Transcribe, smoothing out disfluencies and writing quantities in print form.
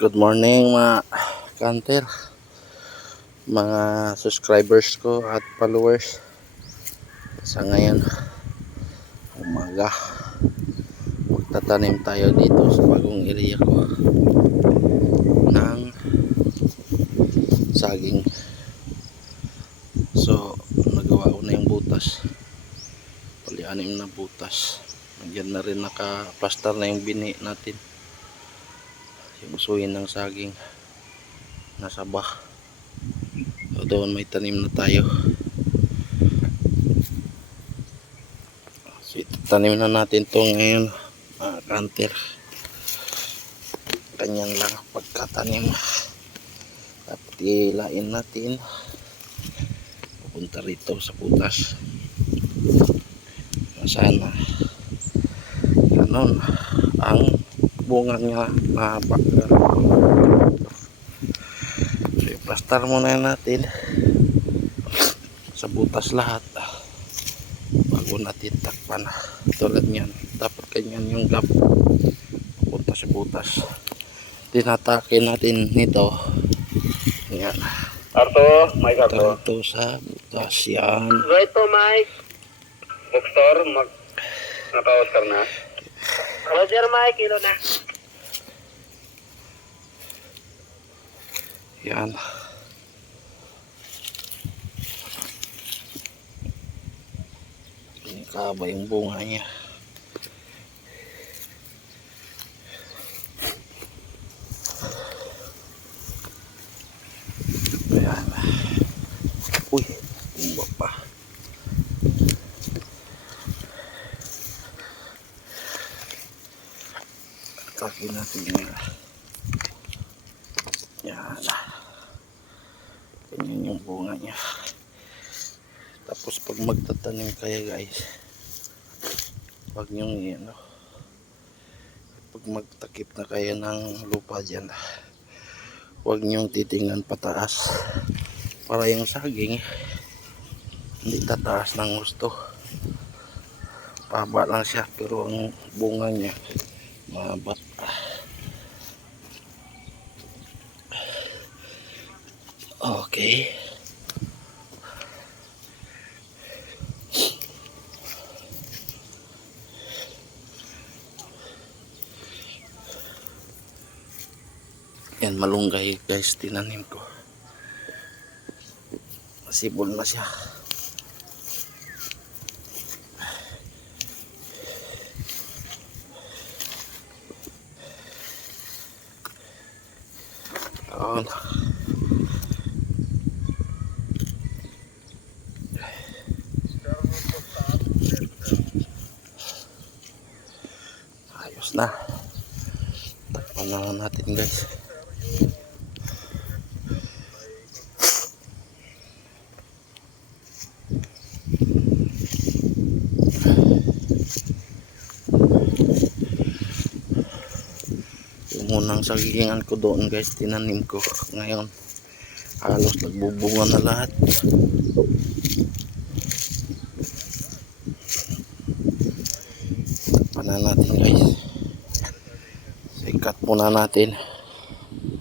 Good morning mga kanter, mga subscribers ko at followers. Sa ngayon umaga, magtatanim tayo dito sa bagong area ko ng saging. So nagawa ko na yung butas, pali-anim na butas. Nandiyan na rin, naka-plaster na yung bini natin, yung usuhin ng saging nasa bah. So doon may tanim na tayo. So tanim na natin to ngayon mga kanter. Ganyan lang pagkatanim, dapat ilain natin pupunta rito sa butas. Sana ganon ang bunga niya, mahaba. So i-plaster muna natin sa butas lahat bago natin takpan. Tulad niyan, dapat ganyan yung gap pupunta sa butas. Tinatake natin nito, yan, Arto, Mike Arto. ito sa butas yan. Right to Mike. Bookstore, naka-Oscar na. Roger Mike, kilo na. Yan. Inikaba yung bunga niya. Ayan. Uy, tumba pa. Atake natin yan. Yan. Ganyan yung bunga niya. Tapos pag magtatanim kayo guys, wag nyong ano, pag magtakip na kayo ng lupa dyan, wag nyong titingnan pataas, para yung saging hindi tataas ng gusto. Pahaba lang siya pero ang bunga niya mahaba. Okay. Yan, malunggay guys, tinanim ko. Masibol na siya. Ayan. Ayos na. Takpan na natin guys. Yung unang sagingan ko doon guys, tinanim ko. Ngayon halos nagbubunga na lahat. Takpan na natin guys. Sikat muna natin.